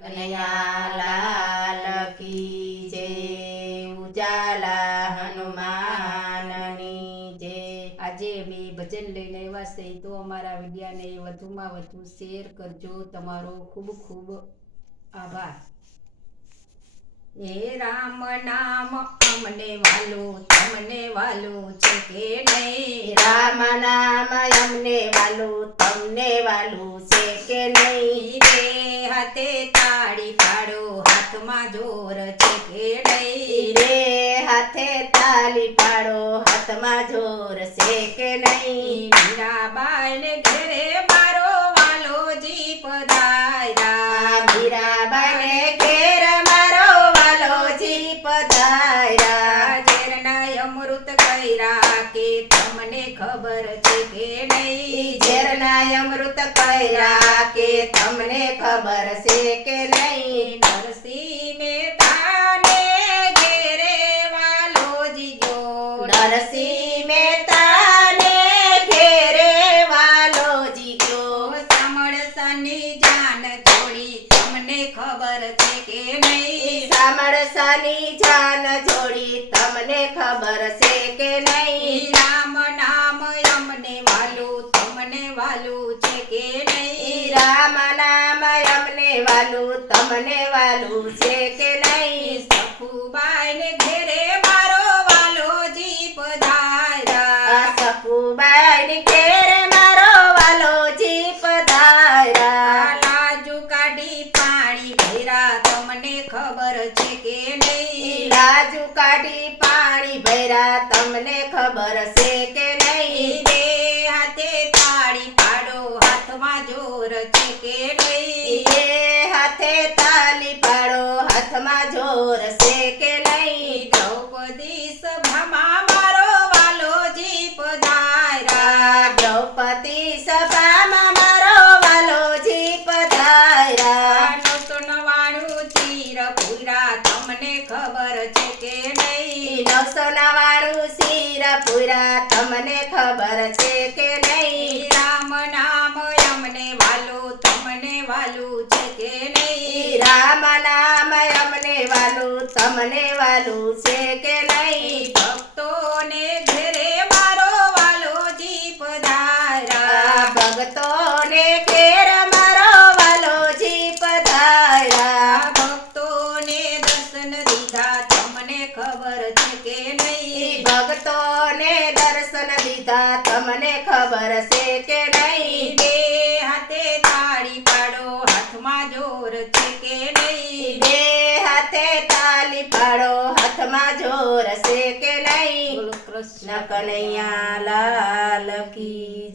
કનૈયા કી જય, ઉજાલા હનુમાનની જય. આજે અમે ભજન લઈને આવ્યા છે તો અમારા વિડીયાને વધુમાં વધુ શેર કરજો. તમારો ખૂબ ખૂબ આભાર. એ રામ નામ, અમને વાલું, તમને વાલું છે કે નહીં? રામ નામ, અમને વાલું હાથે તાળી પાડો હાથમાં જોર છે કે રે હાથે તાળી પાડો હાથમાં જોર છે કે નહીં? મીરાબાઈને ઘેરે મારો વાલો જી પધાર્યા મીરાબાને ઘેર મારો વાલો જી પધાર્યા ઝેરના અમૃત કર્યા કે તમને ખબર છે કે નહીં ઝેરના અમૃત કર્યા કે તમને ખબર છે કે નહીં? નરસિંહ મહેતાને ઘેરે વાલોજી ગયો નરસિંહ મહેતાને ઘેરે વાલોજી સમળ સની જાન છોડી તમને ખબર છે કે નહીં? સામળસાની જાન છોડી તમને ખબર છે કે નહીં રામ નામ અમને વાલું તમને વાલું છે કે નહીં રામ નામ અમને વાલું તમને વાલું છે કે નહીં? સખુબાઈને ઘેરે મારો વાલોજી ધારા. સખુબાઈ ઘેર મારો વાલોજી ધારા. લાજુ કાઢી પાણી ભર્યા તમને ખબર છે કે નહીં? લાજુ કાઢી પાણી ભર્યા તમને ખબર છે કે નહીં બે હાથે તાળી પાડો હાથમાં જોર છે કે નહીં એ હાથે તાલી પાડો હાથમાં જોર છે કે નહીં? દ્રૌપદી સભામાં મારો વાલોજી પધાર્યા દ્રૌપદી સભામાં મારો વાલોજી પધાર્યા નૂતન નવાણું ચીર પૂરા. તમને ખબર છે કે નહીં? નવસો વાળું શીર પૂરા. તમને ખબર છે કે નહીં? રામ નામ અમને વાલું. તમને વાલું છે કે નહીં? રામ નામ વાલું તમને વાલું છે કે નહીં? ભક્તોને ઘેરે મારો વાલોજી ધારા. ભક્તોને ઘેર મારો વાલોજી ધારા. ભક્તોને દર્શન દીધા તમને ખબર છે કે નહીં? ભક્તોને દર્શન દીધા તમને ખબર છે કે નહીં? બે હાથે તાળી પાડો હાથમાં જોર છે કે નહીં બે હાથે તાલી પાડો જોર છે કે નહીં કૃષ્ણ કનૈયા લાલ કી